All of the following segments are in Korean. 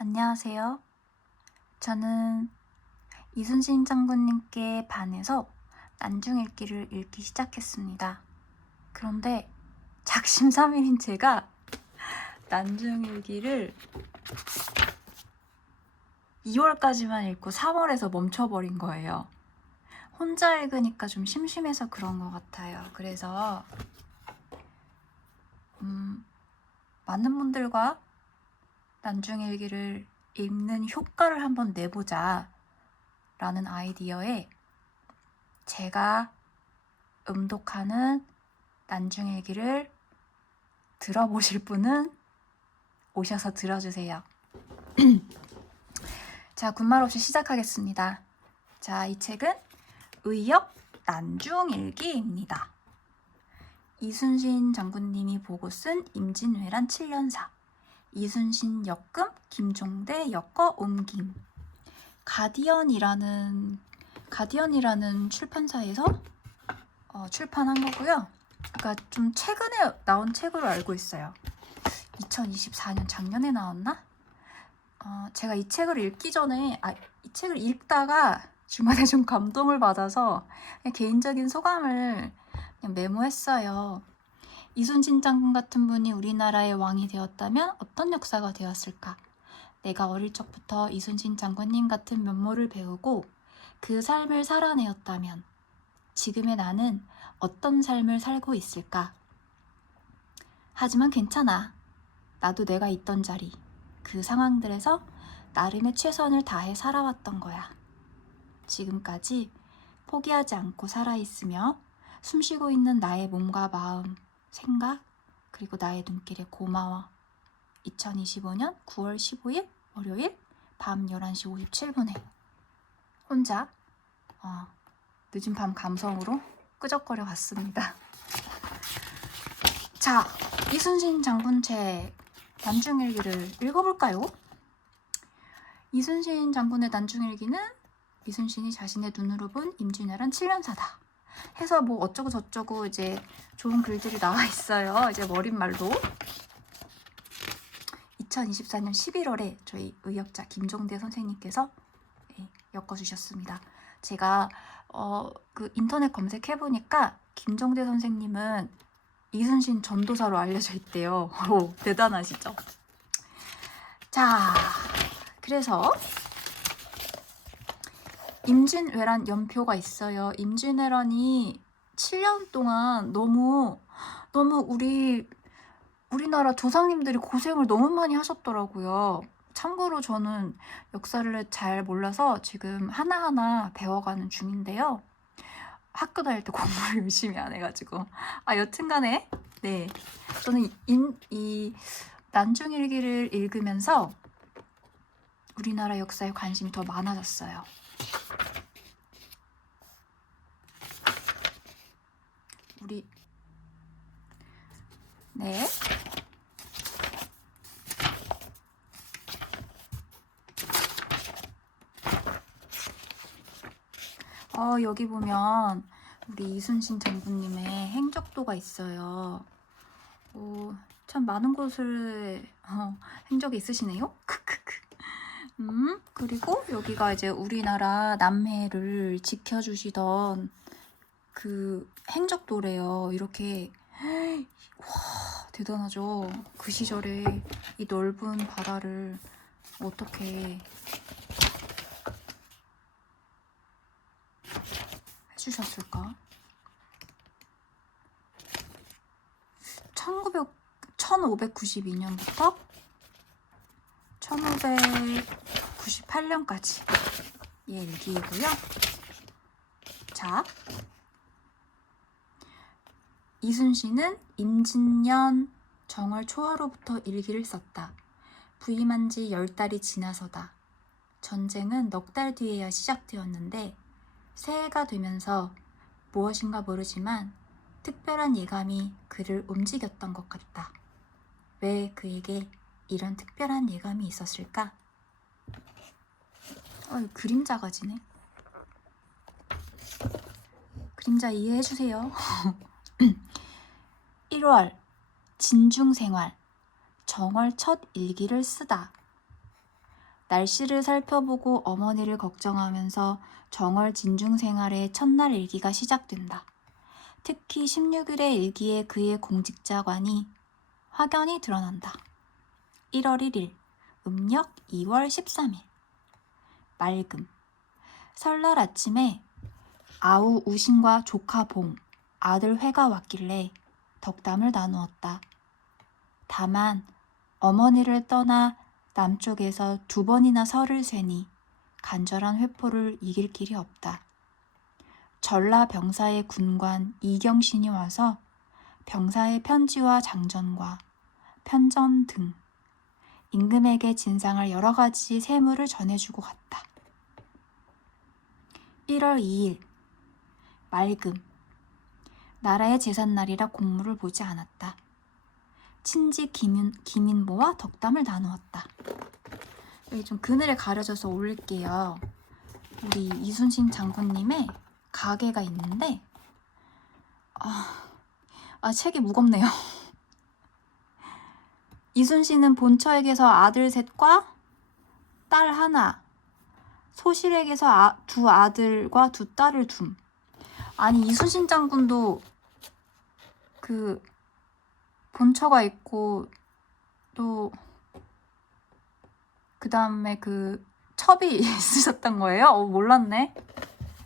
안녕하세요. 저는 이순신 장군님께 반해서 난중일기를 읽기 시작했습니다. 그런데 작심삼일인 제가 난중일기를 2월까지만 읽고 3월에서 멈춰버린 거예요. 혼자 읽으니까 좀 심심해서 그런 것 같아요. 그래서 많은 분들과 난중일기를 읽는 효과를 한번 내보자 라는 아이디어에 제가 음독하는 난중일기를 들어보실 분은 오셔서 들어주세요. 자, 군말 없이 시작하겠습니다. 자, 이 책은 의역 난중일기입니다. 이순신 장군님이 보고 쓴 임진왜란 7년사, 이순신 역금, 김종대 역거 옮김. 가디언이라는 출판사에서 출판한 거고요. 그러니까 좀 최근에 나온 책으로 알고 있어요. 2024년 작년에 나왔나? 제가 이 책을 읽기 전에 이 책을 읽다가 중간에 좀 감동을 받아서 그냥 개인적인 소감을 그냥 메모했어요. 이순신 장군 같은 분이 우리나라의 왕이 되었다면 어떤 역사가 되었을까? 내가 어릴 적부터 이순신 장군님 같은 면모를 배우고 그 삶을 살아내었다면 지금의 나는 어떤 삶을 살고 있을까? 하지만 괜찮아. 나도 내가 있던 자리, 그 상황들에서 나름의 최선을 다해 살아왔던 거야. 지금까지 포기하지 않고 살아있으며 숨쉬고 있는 나의 몸과 마음, 생각, 그리고 나의 눈길에 고마워. 2025년 9월 15일 월요일 밤 11시 57분에 혼자 늦은 밤 감성으로 끄적거려 봤습니다. 자, 이순신 장군 책 난중일기를 읽어볼까요? 이순신 장군의 난중일기는 이순신이 자신의 눈으로 본 임진왜란 7년사다 해서 뭐 어쩌고 저쩌고 이제 좋은 글들이 나와 있어요. 이제 머릿말로 2024년 11월에 저희 의역자 김종대 선생님께서 엮어주셨습니다. 제가 그 인터넷 검색해보니까 김종대 선생님은 이순신 전도사로 알려져 있대요. 오, 대단하시죠? 자, 그래서 임진왜란 연표가 있어요. 임진왜란이 7년 동안 너무 우리나라 조상님들이 고생을 너무 많이 하셨더라고요. 참고로 저는 역사를 잘 몰라서 지금 하나하나 배워가는 중인데요. 학교 다닐 때 공부를 열심히 안 해가지고. 여튼간에, 네. 저는 이 난중일기를 읽으면서 우리나라 역사에 관심이 더 많아졌어요. 네. 여기 보면 우리 이순신 장군님의 행적도가 있어요. 참 많은 곳을 행적이 있으시네요. 그리고 여기가 이제 우리나라 남해를 지켜주시던 그 행적도래요. 이렇게 와, 대단하죠. 그 시절에 이 넓은 바다를 어떻게 해주셨을까? 1592년부터 1598년까지 일기이고요. 자, 이순신은 임진년 정월 초하로부터 일기를 썼다. 부임한 지 10달이 지나서다. 전쟁은 넉 달 뒤에야 시작되었는데 새해가 되면서 무엇인가 모르지만 특별한 예감이 그를 움직였던 것 같다. 왜 그에게 이런 특별한 예감이 있었을까? 그림자가 지네. 그림자 이해해주세요. 1월 진중생활 정월 첫 일기를 쓰다. 날씨를 살펴보고 어머니를 걱정하면서 정월 진중 생활의 첫날 일기가 시작된다. 특히 16일의 일기에 그의 공직자관이 확연히 드러난다. 1월 1일, 음력 2월 13일. 맑음. 설날 아침에 아우 우신과 조카 봉, 아들 회가 왔길래 덕담을 나누었다. 다만 어머니를 떠나 남쪽에서 2번이나 설을 쇠니 간절한 회포를 이길 길이 없다. 전라 병사의 군관 이경신이 와서 병사의 편지와 장전과 편전 등 임금에게 진상을 여러 가지 세무를 전해주고 갔다. 1월 2일, 맑음. 나라의 제삿날이라 공무를 보지 않았다. 친지 김인보와 덕담을 나누었다. 여기 좀 그늘에 가려져서 올릴게요. 우리 이순신 장군님의 가게가 있는데 책이 무겁네요. 이순신은 본처에게서 아들 셋과 딸 하나, 소실에게서 2 아들과 2 딸을 둠. 아니 이순신 장군도 그 본처가 있고 또 그 다음에 그 첩이 있으셨던 거예요? 몰랐네.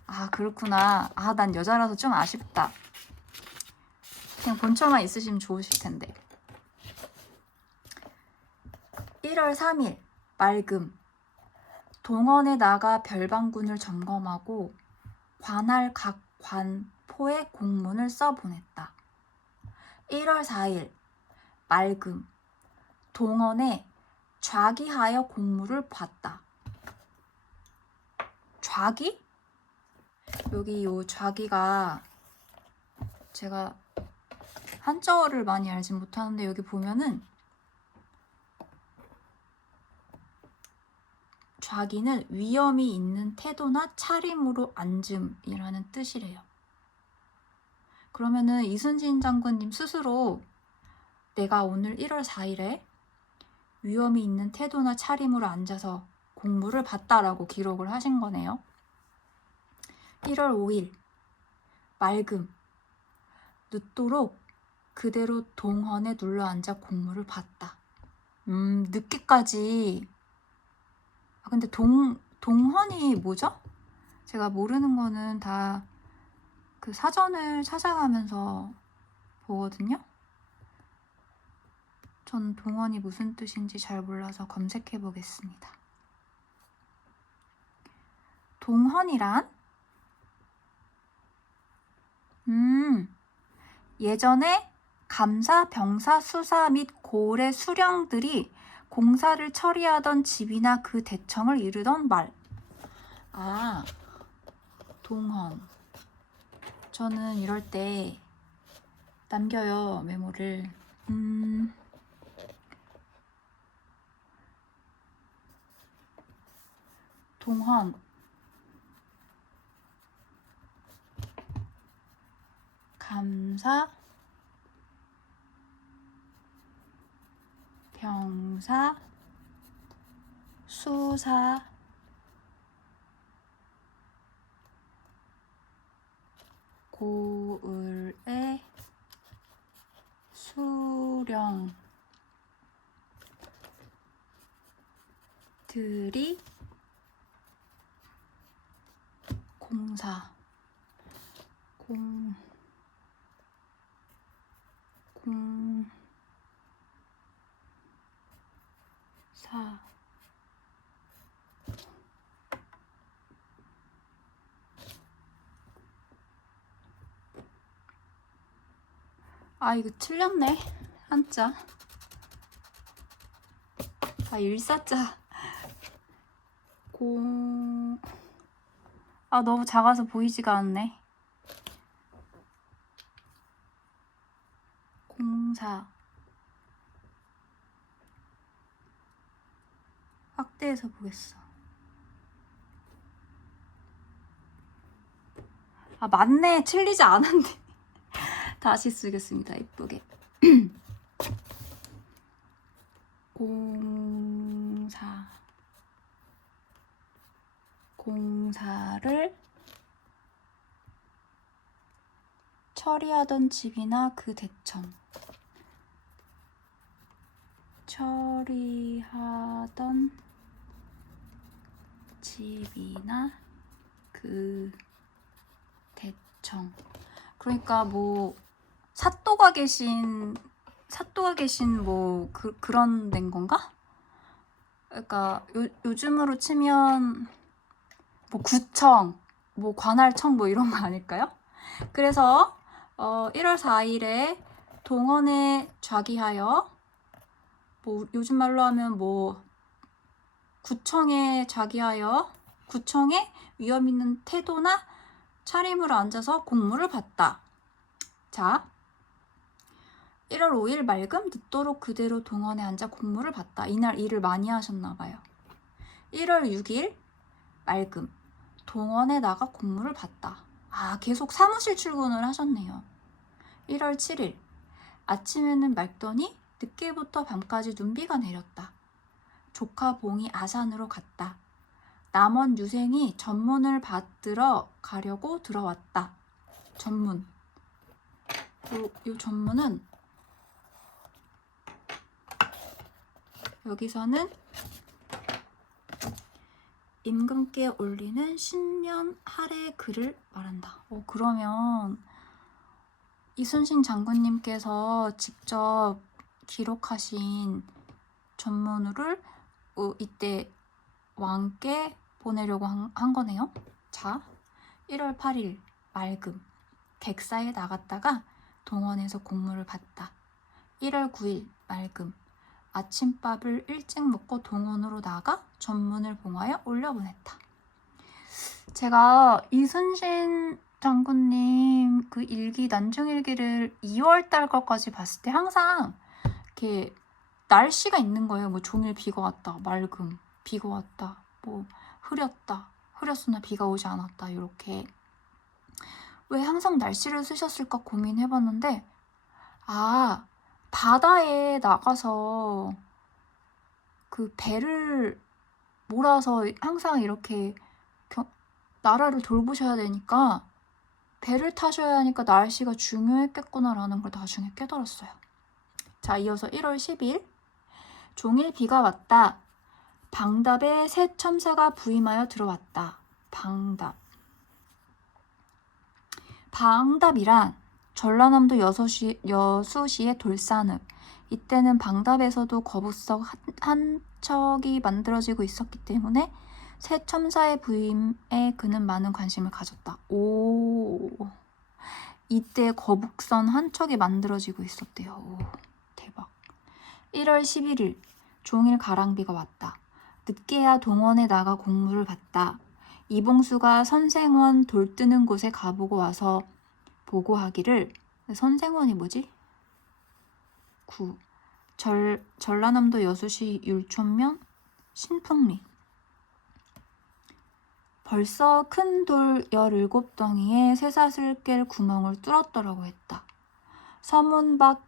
아 그렇구나. 난 여자라서 좀 아쉽다. 그냥 본처만 있으시면 좋으실 텐데. 1월 3일, 맑음. 동원에 나가 별방군을 점검하고 관할 각 관포에 공문을 써보냈다. 1월 4일, 맑음. 동원에 좌기하여 공무를 봤다. 좌기? 여기 요 좌기가 제가 한자어를 많이 알진 못하는데 여기 보면은 좌기는 위험이 있는 태도나 차림으로 앉음이라는 뜻이래요. 그러면은 이순신 장군님 스스로 내가 오늘 1월 4일에 위험이 있는 태도나 차림으로 앉아서 공무를 봤다라고 기록을 하신 거네요. 1월 5일, 맑음. 늦도록 그대로 동헌에 눌러앉아 공무를 봤다. 늦게까지. 근데 동헌이 뭐죠? 제가 모르는 거는 다 그 사전을 찾아가면서 보거든요. 전 동헌이 무슨 뜻인지 잘 몰라서 검색해 보겠습니다. 동헌이란 예전에 감사, 병사, 수사 및 고을의 수령들이 공사를 처리하던 집이나 그 대청을 이르던 말. 동헌. 저는 이럴 때 남겨요, 메모를. 동헌. 감사, 병사, 수사, 고을의 수령들이 공사, 이거 틀렸네. 한자. 일사자. 너무 작아서 보이지가 않네. 공사. 확대해서 보겠어. 맞네. 틀리지 않은데. 다시 쓰겠습니다. 예쁘게. 공사. 공사를 처리하던 집이나 그 대청. 처리하던 집이나 그 대청. 그러니까 뭐 사또가 계신 뭐 그런 데인 건가? 그러니까 요즘으로 치면 뭐 구청, 뭐 관할청 뭐 이런 거 아닐까요? 그래서 1월 4일에 동원에 좌기하여, 뭐 요즘 말로 하면 뭐 구청에 좌기하여 구청에 위험 있는 태도나 차림으로 앉아서 공무를 받다. 자, 1월 5일 맑음 늦도록 그대로 동원에 앉아 공무를 받다. 이날 일을 많이 하셨나 봐요. 1월 6일 맑음 동원에 나가 공무를 받다. 아, 계속 사무실 출근을 하셨네요. 1월 7일 아침에는 맑더니 늦게부터 밤까지 눈비가 내렸다. 조카 봉이 아산으로 갔다. 남원 유생이 전문을 받들어 가려고 들어왔다. 전문. 요 전문은 여기서는 임금께 올리는 신년 할애 글을 말한다. 그러면 이순신 장군님께서 직접 기록하신 전문을 이때 왕께 보내려고 한 거네요. 자, 1월 8일 맑음 객사에 나갔다가 동원에서 공무를 받다. 1월 9일 맑음 아침밥을 일찍 먹고 동원으로 나가 전문을 봉하여 올려보냈다. 제가 이순신 장군님 그 일기, 난중일기를 2월달 것까지 봤을 때 항상 이렇게 날씨가 있는 거예요. 뭐 종일 비가 왔다, 맑음, 비가 왔다, 뭐 흐렸다, 흐렸으나 비가 오지 않았다, 이렇게. 왜 항상 날씨를 쓰셨을까 고민해봤는데, 아, 바다에 나가서 그 배를 몰아서 항상 이렇게 나라를 돌보셔야 되니까 배를 타셔야 하니까 날씨가 중요했겠구나라는 걸 나중에 깨달았어요. 자, 이어서 1월 10일 종일 비가 왔다. 방답에 새 첨사가 부임하여 들어왔다. 방답이란 전라남도 여수시의 돌산읍. 이때는 방답에서도 거북석 한 척이 만들어지고 있었기 때문에 새 첨사의 부임에 그는 많은 관심을 가졌다. 오, 이때 거북선 한 척이 만들어지고 있었대요. 오, 대박. 1월 11일 종일 가랑비가 왔다. 늦게야 동원에 나가 공무를 받다. 이봉수가 선생원 돌 뜨는 곳에 가보고 와서 보고하기를. 선생원이 뭐지? 9. 전라남도 여수시 율촌면 신풍리. 벌써 큰 돌 17덩이에 쇠사슬 깰 구멍을 뚫었더라고 했다. 서문 밖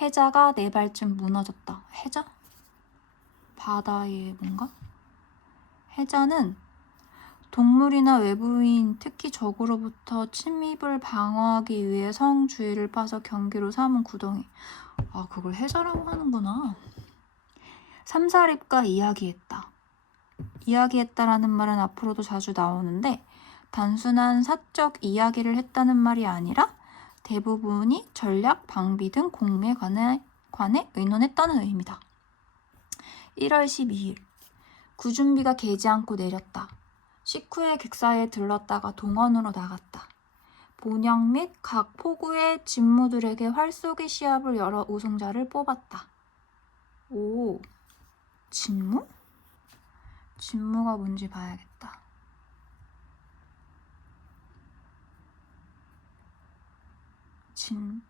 해자가 4발쯤 무너졌다. 해자? 바다에 뭔가? 해자는 동물이나 외부인, 특히 적으로부터 침입을 방어하기 위해 성 주위를 파서 경계로 삼은 구덩이. 아, 그걸 해자라고 하는구나. 삼사립과 이야기했다. 이야기했다라는 말은 앞으로도 자주 나오는데 단순한 사적 이야기를 했다는 말이 아니라 대부분이 전략, 방비 등 공매에 관해 의논했다는 의미다. 1월 12일 구준비가 개지 않고 내렸다. 식후에 객사에 들렀다가 동원으로 나갔다. 본영 및 각 포구의 진무들에게 활쏘기 시합을 열어 우승자를 뽑았다. 오, 진무? 진무가 뭔지 봐야겠다. 진무.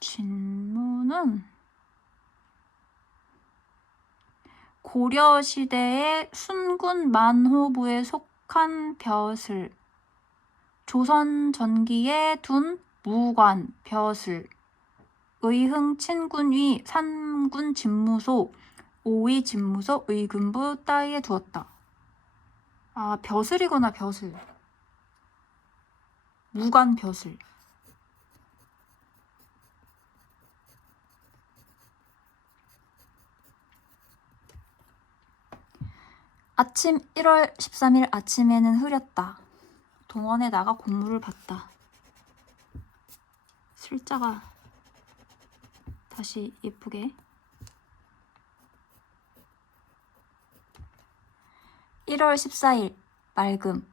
진무는 고려시대의 순군 만호부에 속한 벼슬. 조선 전기에 둔 무관, 벼슬, 의흥 친군위, 산군 집무소, 오위 집무소, 의금부 따위에 두었다. 아, 벼슬이구나, 벼슬. 무관 벼슬. 아침 1월 13일 아침에는 흐렸다. 동원에 나가 공무를 봤다. 슬자가 다시 예쁘게. 1월 14일 맑음.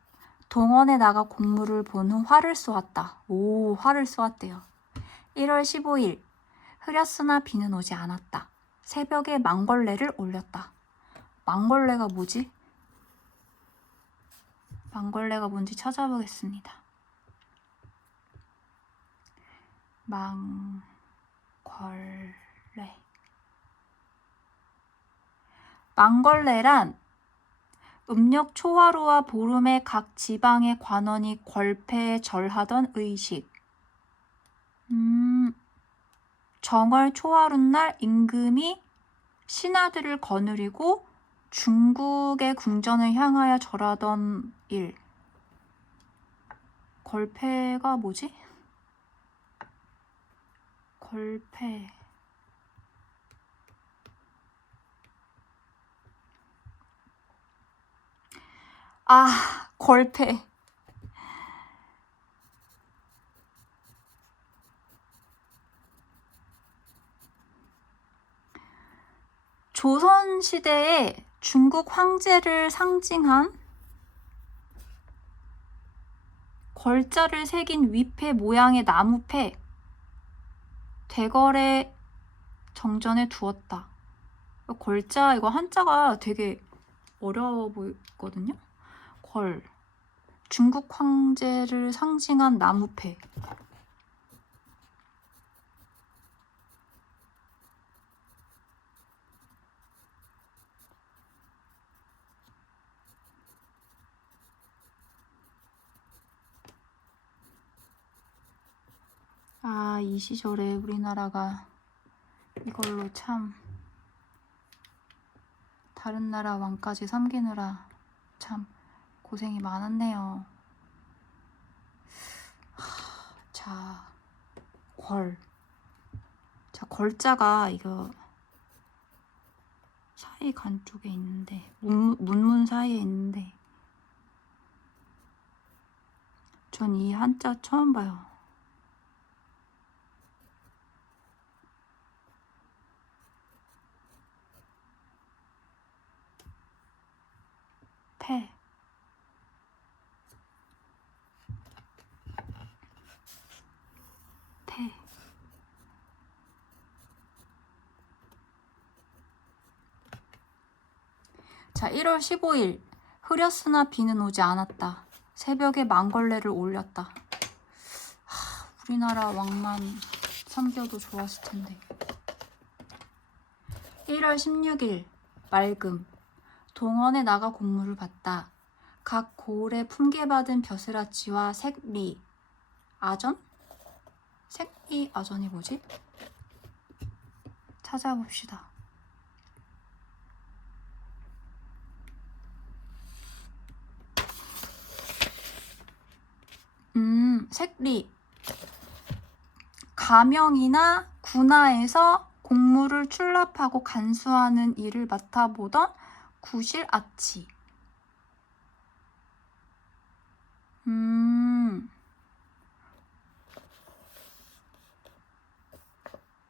동원에 나가 공무를 본 후 활을 쏘았다. 오, 활을 쏘았대요. 1월 15일 흐렸으나 비는 오지 않았다. 새벽에 망걸레를 올렸다. 망걸레가 뭐지? 망걸레가 뭔지 찾아보겠습니다. 망걸레. 망걸레란 음력 초하루와 보름에 각 지방의 관원이 걸패에 절하던 의식. 정월 초하룻날 임금이 신하들을 거느리고 중국의 궁전을 향하여 절하던 일. 걸패가 뭐지? 걸패. 아, 걸패. 조선시대에 중국 황제를 상징한 걸자를 새긴 위패 모양의 나무패 대궐의 정전에 두었다. 걸자, 이거 한자가 되게 어려워 보이거든요. 걸. 중국 황제를 상징한 나무패. 아, 이 시절에 우리나라가 이걸로 참 다른 나라 왕까지 섬기느라 참 고생이 많았네요. 자, 걸. 자, 걸자가 이거 사이 간 쪽에 있는데, 문문 사이에 있는데, 전 이 한자 처음 봐요. 패. 패. 자, 1월 15일 흐렸으나 비는 오지 않았다. 새벽에 망걸레를 올렸다. 우리나라 왕만 섬겨도 좋았을 텐데. 1월 16일 맑음. 동원에 나가 공무를 봤다. 각 고을에 품계받은 벼슬아치와 색리 아전? 색리 아전이 뭐지? 찾아봅시다. 색리. 가명이나 군하에서 공무를 출납하고 간수하는 일을 맡아보던 구실 아치.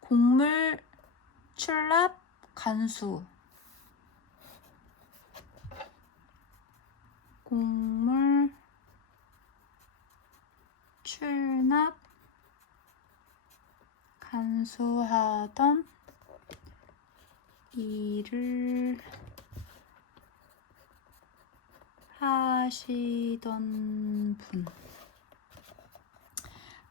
공물 출납 간수. 공물 출납 간수하던 일을 하시던 분.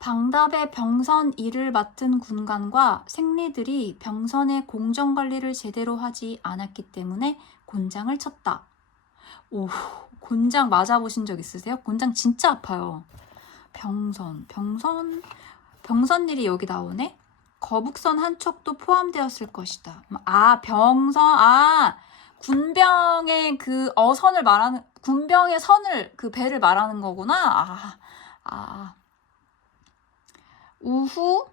방답의 병선 일을 맡은 군관과 생리들이 병선의 공정관리를 제대로 하지 않았기 때문에 곤장을 쳤다. 오, 곤장 맞아보신 적 있으세요? 곤장 진짜 아파요. 병선일이 여기 나오네. 거북선 한 척도 포함되었을 것이다. 군병의 그 어선을 말하는, 군병의 선을, 그 배를 말하는 거구나. 우후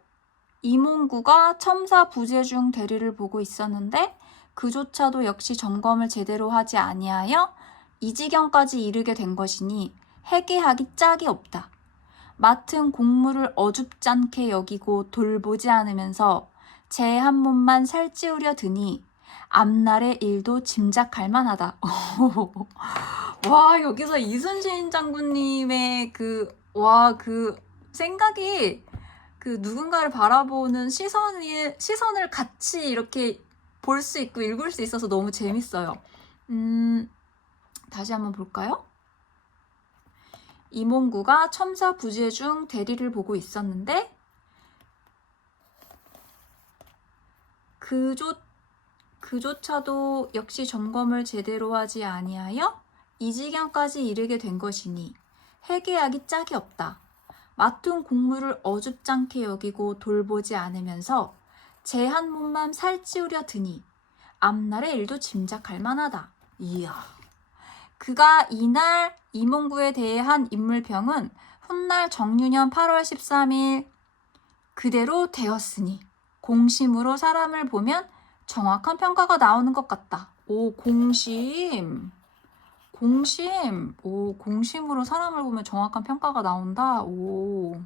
이몽구가 첨사 부재 중 대리를 보고 있었는데 그조차도 역시 점검을 제대로 하지 아니하여 이 지경까지 이르게 된 것이니 해계하기 짝이 없다. 맡은 공무를 어줍잖게 여기고 돌보지 않으면서 제 한 몸만 살찌우려 드니 앞날의 일도 짐작할 만하다. 와, 여기서 이순신 장군님의 그 생각이, 그 누군가를 바라보는 시선을 같이 이렇게 볼 수 있고 읽을 수 있어서 너무 재밌어요. 다시 한번 볼까요? 이몽구가 첨사 부재 중 대리를 보고 있었는데 그조차도 역시 점검을 제대로 하지 아니하여 이 지경까지 이르게 된 것이니 해계하기 짝이 없다. 맡은 공무를 어줍잖게 여기고 돌보지 않으면서 제 한 몸만 살찌우려 드니 앞날의 일도 짐작할 만하다. 이야. 그가 이날 이몽구에 대해 한 인물평은 훗날 정유년 8월 13일 그대로 되었으니 공심으로 사람을 보면 정확한 평가가 나오는 것 같다. 오, 공심. 오, 공심으로 사람을 보면 정확한 평가가 나온다. 오.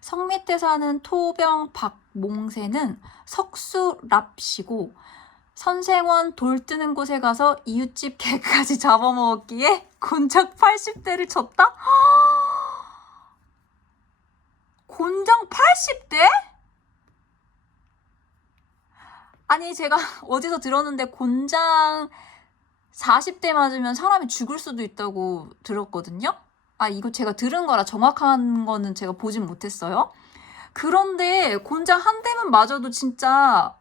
성 밑에 사는 토병 박몽세는 석수랍시고 선생원 돌 뜨는 곳에 가서 이웃집 개까지 잡아먹었기에 곤장 80대를 쳤다? 곤장 80대? 아니, 제가 어디서 들었는데 곤장 40대 맞으면 사람이 죽을 수도 있다고 들었거든요. 이거 제가 들은 거라 정확한 거는 제가 보진 못했어요. 그런데 곤장 한 대만 맞아도 진짜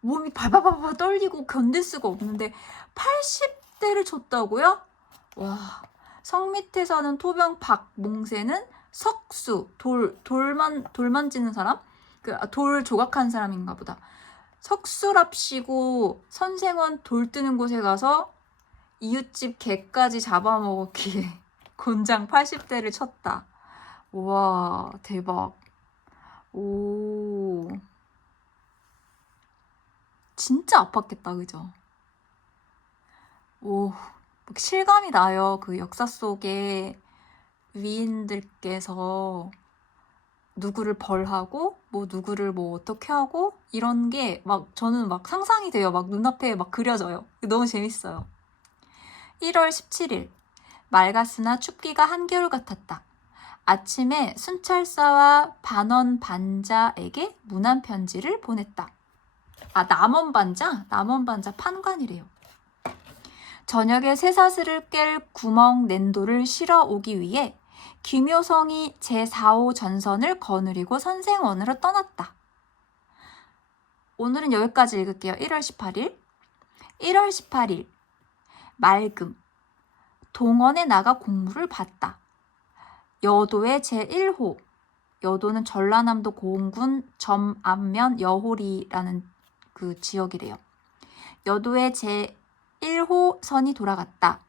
몸이 발발발발 떨리고 견딜 수가 없는데 80대를 쳤다고요? 와, 성 밑에 사는 토병 박몽세는 석수, 돌 만지는 사람? 돌 조각한 사람인가 보다. 석수랍시고 선생원 돌 뜨는 곳에 가서 이웃집 개까지 잡아먹었기에 곤장 80대를 쳤다. 와, 대박. 오, 진짜 아팠겠다, 그죠? 오, 실감이 나요. 그 역사 속에 위인들께서 누구를 벌하고 누구를 어떻게 하고 이런 게 저는 상상이 돼요. 눈앞에 그려져요. 너무 재밌어요. 1월 17일 맑았으나 춥기가 한겨울 같았다. 아침에 순찰사와 반원 반자에게 문안 편지를 보냈다. 남원 반자 판관이래요. 저녁에 쇠사슬을 깰 구멍 낸도를 실어 오기 위해 김효성이 제4호 전선을 거느리고 선생원으로 떠났다. 오늘은 여기까지 읽을게요. 1월 18일 맑음 동원에 나가 공무를 봤다. 여도의 제1호 여도는 전라남도 고흥군 점안면 여호리라는 그 지역이래요. 여도의 제1호 선이 돌아갔다.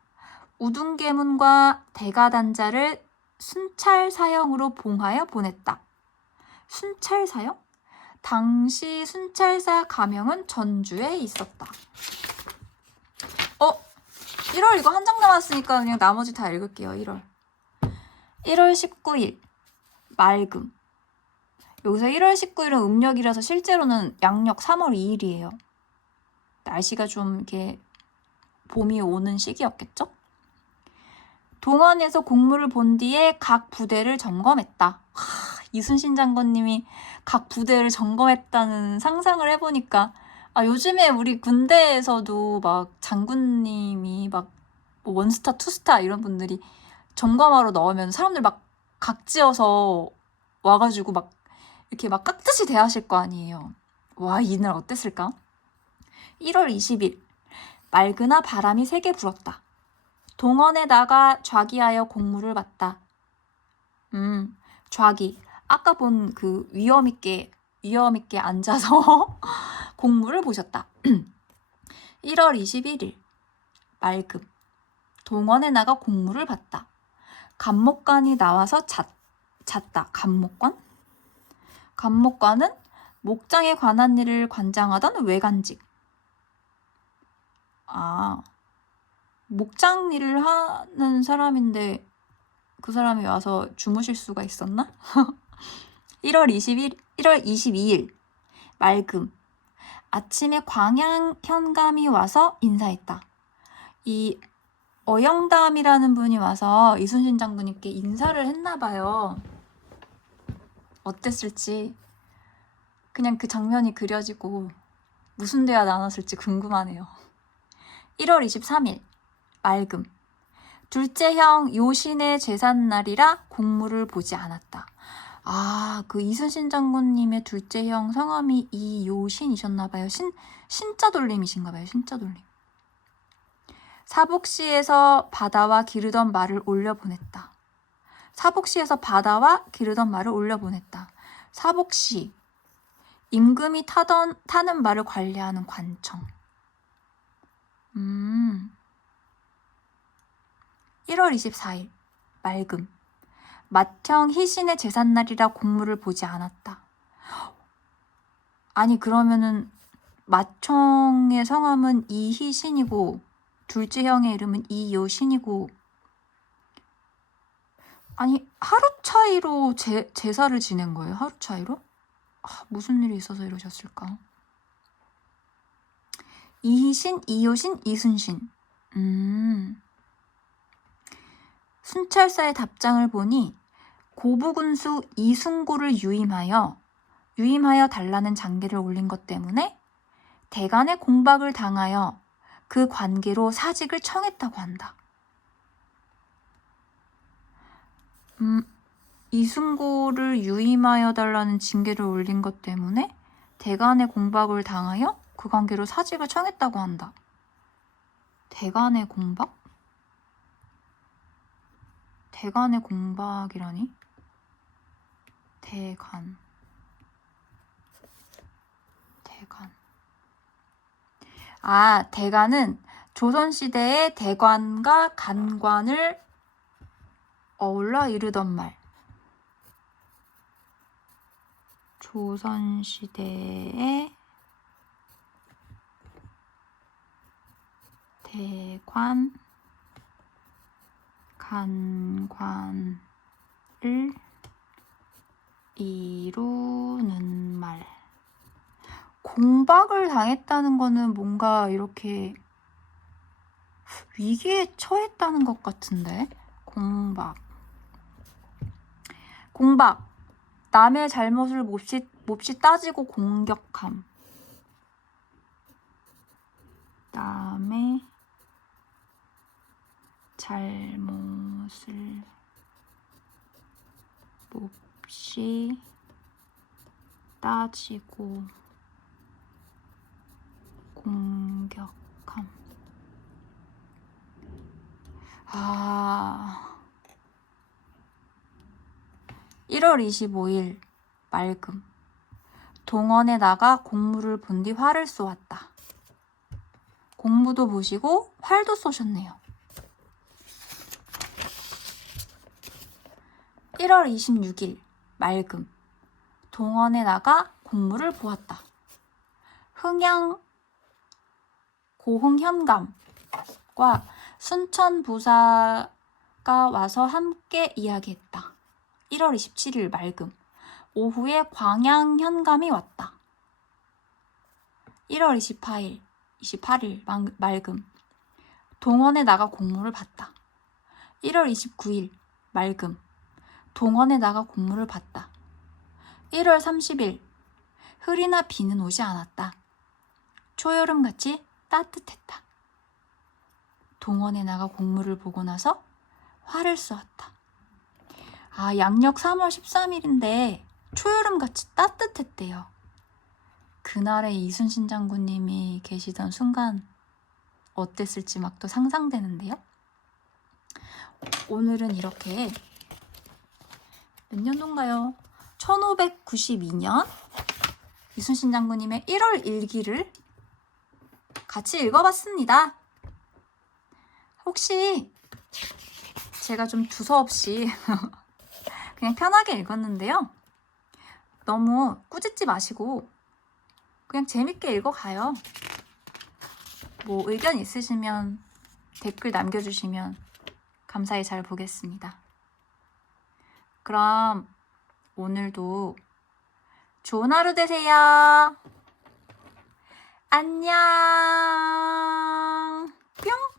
우둔계문과 대가단자를 순찰사형으로 봉하여 보냈다. 순찰사형? 당시 순찰사 가명은 전주에 있었다. 1월 이거 한 장 남았으니까 그냥 나머지 다 읽을게요. 1월 19일 맑음. 여기서 1월 19일은 음력이라서 실제로는 양력 3월 2일이에요. 날씨가 좀 이렇게 봄이 오는 시기였겠죠? 동원에서 공무를 본 뒤에 각 부대를 점검했다. 이순신 장군님이 각 부대를 점검했다는 상상을 해보니까 요즘에 우리 군대에서도 장군님이 원스타, 투스타 이런 분들이 점검하러 나오면 사람들 각지어서 와가지고 이렇게 깍듯이 대하실 거 아니에요. 와, 이날 어땠을까? 1월 20일 맑으나 바람이 세게 불었다. 동원에 나가 좌기하여 공무를 봤다. 좌기. 아까 본 그 위험 있게 앉아서 공무를 보셨다. 1월 21일 맑음. 동원에 나가 공무를 봤다. 간목관이 나와서 잤다. 간목관? 간목관은 목장에 관한 일을 관장하던 외관직. 아, 목장 일을 하는 사람인데 그 사람이 와서 주무실 수가 있었나? 1월 22일 맑음. 아침에 광양현감이 와서 인사했다. 이 어영담이라는 분이 와서 이순신 장군님께 인사를 했나 봐요. 어땠을지 그냥 그 장면이 그려지고 무슨 대화 나눴을지 궁금하네요. 1월 23일 맑음. 둘째 형 요신의 제삿날이라 공무를 보지 않았다. 아, 그 이순신 장군님의 둘째 형 성함이 이요신이셨나봐요. 신자돌림이신가봐요. 신자돌림. 사복시에서 바다와 기르던 말을 올려보냈다. 사복시에서 바다와 기르던 말을 올려보냈다. 사복시. 임금이 타는 말을 관리하는 관청. 1월 24일 맑음. 맏형 희신의 제삿날이라 공무를 보지 않았다. 아니 그러면은 맏형의 성함은 이희신이고 둘째 형의 이름은 이요신이고 아니 하루 차이로 제사를 지낸 거예요? 하루 차이로? 아, 무슨 일이 있어서 이러셨을까? 이희신, 이요신, 이순신. 순찰사의 답장을 보니 고부군수 이순고를 유임하여 달라는 장계를 올린 것 때문에 대간의 공박을 당하여 그 관계로 사직을 청했다고 한다. 이순고를 유임하여 달라는 징계를 올린 것 때문에 대간의 공박을 당하여 그 관계로 사직을 청했다고 한다. 대간의 공박? 대간의 공박이라니? 대간. 아, 대간은 조선시대의 대관과 간관을 어울러 이르던 말. 조선시대의 대관, 간관을 이루는 말. 공박을 당했다는 거는 뭔가 이렇게 위기에 처했다는 것 같은데. 공박. 남의 잘못을 몹시 따지고 공격함. 남의 잘못을 몹시 따지고 공격함. 아, 1월 25일 맑음. 동원에 나가 공무를 본 뒤 활을 쏘았다. 공무도 보시고 활도 쏘셨네요. 1월 26일 맑음. 동원에 나가 공무를 보았다. 고흥현감과 순천부사가 와서 함께 이야기했다. 1월 27일 맑음. 오후에 광양현감이 왔다. 1월 28일 맑음. 동원에 나가 공무를 봤다. 1월 29일 맑음. 동원에 나가 공무를 봤다. 1월 30일 흐리나 비는 오지 않았다. 초여름같이 따뜻했다. 동원에 나가 공무를 보고 나서 활을 쏘았다. 아, 양력 3월 13일인데 초여름같이 따뜻했대요. 그날의 이순신 장군님이 계시던 순간 어땠을지 막 또 상상되는데요. 오늘은 이렇게 몇 년도인가요? 1592년 이순신 장군님의 1월 일기를 같이 읽어봤습니다. 혹시 제가 좀 두서없이 그냥 편하게 읽었는데요. 너무 꾸짖지 마시고 그냥 재밌게 읽어가요. 뭐 의견 있으시면 댓글 남겨주시면 감사히 잘 보겠습니다. 그럼 오늘도 좋은 하루 되세요. 안녕. 뿅.